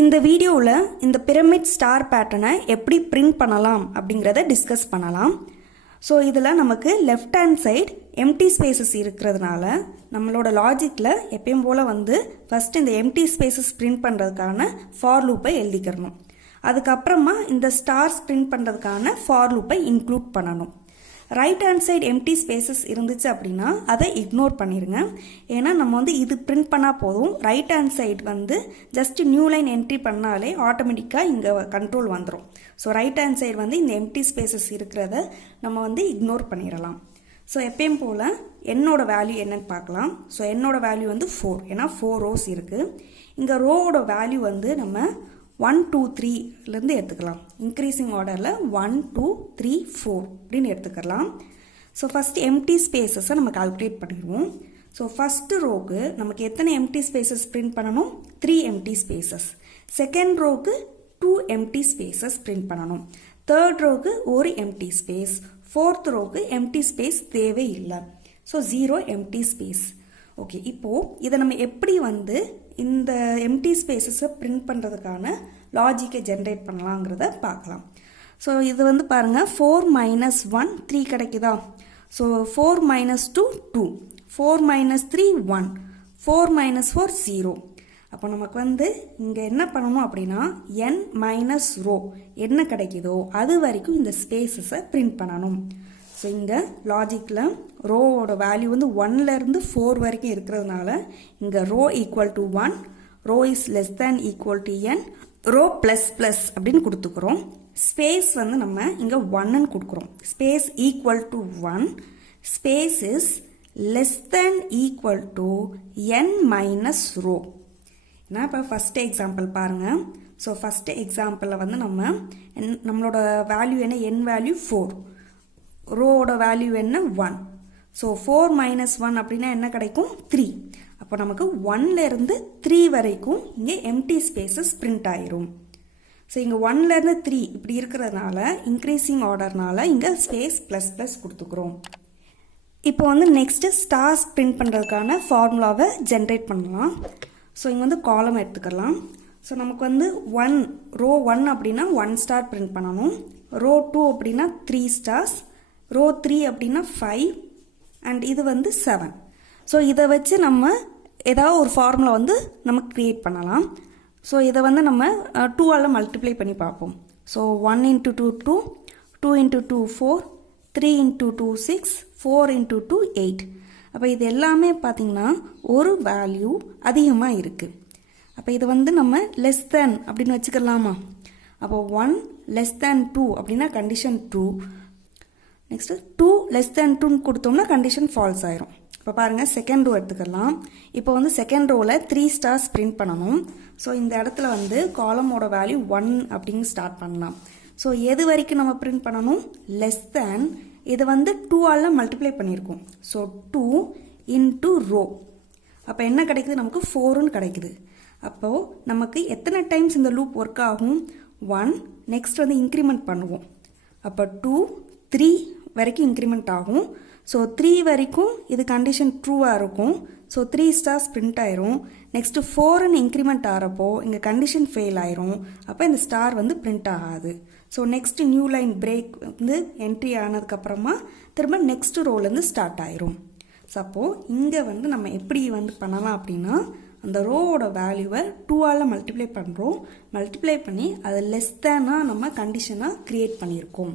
இந்த வீடியோவில் இந்த பிரமிட் ஸ்டார் பேட்டர்னை எப்படி பிரிண்ட் பண்ணலாம் அப்படிங்கிறத டிஸ்கஸ் பண்ணலாம். ஸோ இதில் நமக்கு left hand side empty spaces இருக்கிறதுனால நம்மளோட லாஜிக்கில் எப்பயும் போல் ஃபஸ்ட்டு இந்த எம்டி ஸ்பேசஸ் பிரிண்ட் பண்ணுறதுக்கான ஃபார் லூப்பை எழுதிக்கிறணும். அதுக்கப்புறமா இந்த ஸ்டார்ஸ் பிரிண்ட் பண்ணுறதுக்கான ஃபார் லூப்பை இன்க்ளூட் பண்ணணும். Right hand side empty spaces இருந்துச்சு அப்படின்னா அதை இக்னோர் பண்ணிடுங்க. ஏன்னா நம்ம இது பிரிண்ட் பண்ணால் போதும். Right hand side just new line entry பண்ணாலே ஆட்டோமேட்டிக்காக இங்கே கண்ட்ரோல் வந்துடும். ஸோ ரைட் ஹேண்ட் சைடு இந்த எம்டி ஸ்பேசஸ் இருக்கிறத நம்ம இக்னோர் பண்ணிடலாம். ஸோ எப்பயும் போல் என்னோட வேல்யூ என்னன்னு பார்க்கலாம். ஸோ என்னோட வேல்யூ 4, ஏன்னா 4 ரோஸ் இருக்குது. இங்கே ரோவோட வேல்யூ நம்ம 1 2 3லேருந்து எடுத்துக்கலாம். இன்க்ரீசிங் ஆர்டரில் 1 2 3 4 அப்படின்னு எடுத்துக்கலாம். ஸோ ஃபஸ்ட்டு எம்டி ஸ்பேசஸை நம்ம கால்குலேட் பண்ணிடுவோம். ஸோ ஃபஸ்ட்டு ரோக்கு நமக்கு எத்தனை எம்டி ஸ்பேசஸ் பிரிண்ட் பண்ணணும்? 3 எம்டி ஸ்பேசஸ். செகண்ட் ரோக்கு 2 எம்டி ஸ்பேசஸ் பிரிண்ட் பண்ணணும். தேர்ட் ரோக்கு ஒரு எம்டி ஸ்பேஸ். ஃபோர்த் ரோக்கு எம்டி ஸ்பேஸ் தேவை இல்லை. So 0 empty space. ஓகே, இப்போது இதை நம்ம எப்படி இந்த எம்டி ஸ்பேசஸை பிரிண்ட் பண்ணுறதுக்கான லாஜிக்கை ஜென்ரேட் பண்ணலாங்கிறத பார்க்கலாம். ஸோ இது பாருங்கள், 4 - 1 3 கிடைக்குதா? ஸோ 4 - 2 2, 4 - 3 1, 4 - 4 0. அப்போ நமக்கு இங்கே என்ன பண்ணணும் அப்படின்னா n மைனஸ் ரோ என்ன கிடைக்குதோ அது வரைக்கும் இந்த ஸ்பேசஸை பிரிண்ட் பண்ணணும். ஸோ இங்கே லாஜிக்கில் ரோவோட வேல்யூ 1லேருந்து 4 வரைக்கும் இருக்கிறதுனால இங்கே row equal to 1, row is less than equal to n, row plus plus அப்படின்னு கொடுத்துக்கிறோம். ஸ்பேஸ் நம்ம இங்கே 1ன்னு கொடுக்குறோம். Space equal to 1, space is less than equal to n minus row. ஏன்னா இப்போ ஃபஸ்ட்டு எக்ஸாம்பிள் பாருங்கள். ஸோ ஃபஸ்ட்டு எக்ஸாம்பிளில் நம்மளோட வேல்யூ என்ன? n வேல்யூ 4, ரோவோட வேல்யூ என்ன? 1. ஸோ 4 - 1 அப்படின்னா என்ன கிடைக்கும்? 3. அப்போ நமக்கு 1லேருந்து 3 வரைக்கும் இங்கே எம்டி ஸ்பேசஸ் பிரிண்ட் ஆயிரும். ஸோ இங்கே 1லேருந்து 3 இப்படி இருக்கிறதுனால இன்க்ரீசிங் ஆர்டர்னால இங்கே ஸ்பேஸ் ப்ளஸ் ப்ளஸ் கொடுத்துக்கிறோம். இப்போ நெக்ஸ்ட்டு ஸ்டார்ஸ் பிரிண்ட் பண்ணுறதுக்கான ஃபார்முலாவை ஜென்ரேட் பண்ணலாம். ஸோ இங்கே காலம் எடுத்துக்கலாம். ஸோ நமக்கு 1 ரோ 1 அப்படின்னா 1 ஸ்டார் பிரிண்ட் பண்ணணும். ரோ 2 அப்படின்னா 3 ஸ்டார்ஸ், ரோ 3 அப்படின்னா 5, அண்ட் இது 7. ஸோ இதை வச்சு நம்ம ஏதாவது ஒரு ஃபார்முலா நம்ம க்ரியேட் பண்ணலாம். ஸோ இதை நம்ம 2ஆல் மல்டிப்ளை பண்ணி பார்ப்போம். ஸோ 1 × 2 2, 2 × 2 4, 3 × 2 6, 4 × 2 8. அப்போ இது எல்லாமே பார்த்திங்கன்னா ஒரு வேல்யூ அதிகமாக இருக்குது. அப்போ இதை நம்ம லெஸ் தேன் அப்படின்னு வச்சுக்கலாமா? அப்போ 1 லெஸ் தேன் 2 அப்படின்னா கண்டிஷன் 2. நெக்ஸ்ட்டு 2 லெஸ் தேன் 2 கொடுத்தோம்னா கண்டிஷன் ஃபால்ஸ் ஆயிரும். இப்போ பாருங்கள், செகண்ட் ரோ எடுத்துக்கலாம். இப்போ செகண்ட் ரோவில் 3 ஸ்டார்ஸ் பிரிண்ட் பண்ணணும். ஸோ இந்த இடத்துல காலமோட வேல்யூ 1 அப்படின்னு ஸ்டார்ட் பண்ணலாம். ஸோ எது வரைக்கும் நம்ம பிரிண்ட் பண்ணணும்? Less than. இது 2ஆல் மல்டிப்ளை பண்ணியிருக்கோம். So 2 × row. அப்போ என்ன கிடைக்குது? நமக்கு 4ன்னு கிடைக்குது. அப்போது நமக்கு எத்தனை டைம்ஸ் இந்த லூப் ஒர்க் ஆகும்? 1. நெக்ஸ்ட் இன்க்ரிமெண்ட் பண்ணுவோம். அப்போ 2 3 வரைக்கும் இன்க்ரிமெண்ட் ஆகும். ஸோ 3 வரைக்கும் இது கண்டிஷன் ட்ரூவாக இருக்கும். ஸோ 3 ஸ்டார்ஸ் பிரிண்ட் ஆயிரும். நெக்ஸ்ட்டு 4ன்னு இன்க்ரிமெண்ட் ஆகிறப்போ இங்கே கண்டிஷன் ஃபெயில் ஆயிரும். அப்போ இந்த ஸ்டார் பிரிண்ட் ஆகாது. So next new line break entry ஆனதுக்கப்புறமா திரும்ப நெக்ஸ்ட் ரோலேருந்து ஸ்டார்ட் ஆயிரும். ஸோ அப்போது இங்கே நம்ம எப்படி பண்ணலாம் அப்படின்னா அந்த ரோவோட வேல்யூவை 2ஆல் மல்டிப்ளை பண்ணுறோம். மல்டிப்ளை பண்ணி அதை லெஸ் தேனாக நம்ம கண்டிஷனாக க்ரியேட் பண்ணியிருக்கோம்.